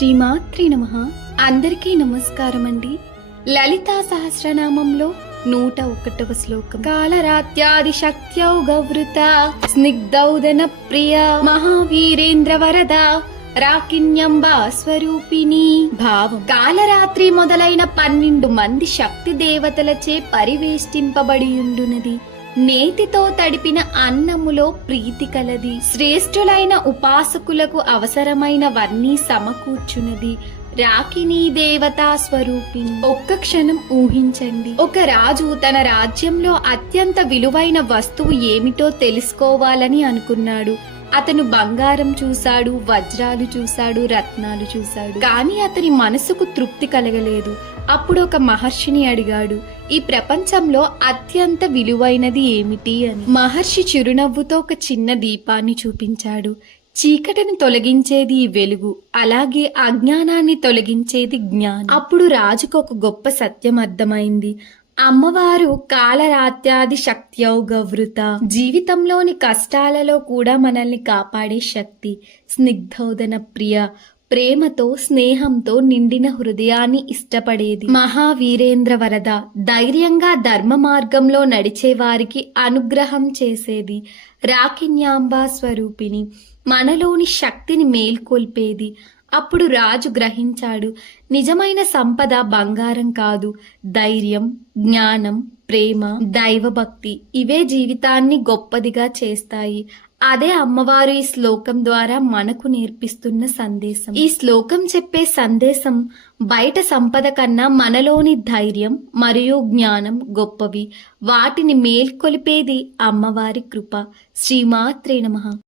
శ్రీమాత్రే నమః. అందరికీ నమస్కారం అండి. లలితా సహస్రనామంలో 101వ శ్లోకం. కాలరాత్యాది శక్త్యౌ గవృత స్నిగ్ధౌదన ప్రియ మహావీరేంద్ర వరద రాకిన్యంబా స్వరూపిణి. భావం: కాలరాత్రి మొదలైన 12 మంది శక్తి దేవతలచే పరివేష్టింపబడియుండునది. నేతితో తడిపిన అన్నములో ప్రీతి కలది. శ్రేష్ఠులైన ఉపాసకులకు అవసరమైనవన్నీ సమకూర్చున్నది. రాకిని దేవతా స్వరూపిణి. ఒక్క క్షణం ఊహించండి. ఒక రాజు తన రాజ్యంలో అత్యంత విలువైన వస్తువు ఏమిటో తెలుసుకోవాలని అనుకున్నాడు. అతను బంగారం చూశాడు, వజ్రాలు చూశాడు, రత్నాలు చూశాడు. కానీ అతని మనసుకు తృప్తి కలగలేదు. అప్పుడు ఒక మహర్షిని అడిగాడు, ఈ ప్రపంచంలో అత్యంత విలువైనది ఏమిటి అని. మహర్షి చిరునవ్వుతో ఒక చిన్న దీపాన్ని చూపించాడు. చీకటిని తొలగించేది వెలుగు, అలాగే అజ్ఞానాన్ని తొలగించేది జ్ఞానం. అప్పుడు రాజుకు ఒక గొప్ప సత్యం అర్థమైంది. అమ్మవారు కాలరాత్యాది శక్త్యౌ గవృత. జీవితంలోని కష్టాలలో కూడా మనల్ని కాపాడే శక్తి. స్నిగ్ధౌదన ప్రియ, ప్రేమతో స్నేహంతో నిండిన హృదయాన్ని ఇష్టపడేది. మహావీరేంద్ర వరద, ధైర్యంగా ధర్మ మార్గంలో నడిచే వారికి అనుగ్రహం చేసేది. రాకిన్యాంబా స్వరూపిణి, మనలోని శక్తిని మేల్కొల్పేది. అప్పుడు రాజు గ్రహించాడు, నిజమైన సంపద బంగారం కాదు, ధైర్యం, జ్ఞానం, ప్రేమ, దైవభక్తి ఇవే జీవితాన్ని గొప్పదిగా చేస్తాయి. అదే అమ్మవారు ఈ శ్లోకం ద్వారా మనకు నేర్పిస్తున్న సందేశం. ఈ శ్లోకం చెప్పే సందేశం, బయట సంపద కన్నా మనలోని ధైర్యం మరియు జ్ఞానం గొప్పవి. వాటిని మేల్కొలిపేది అమ్మవారి కృప. శ్రీమాత్రే నమః.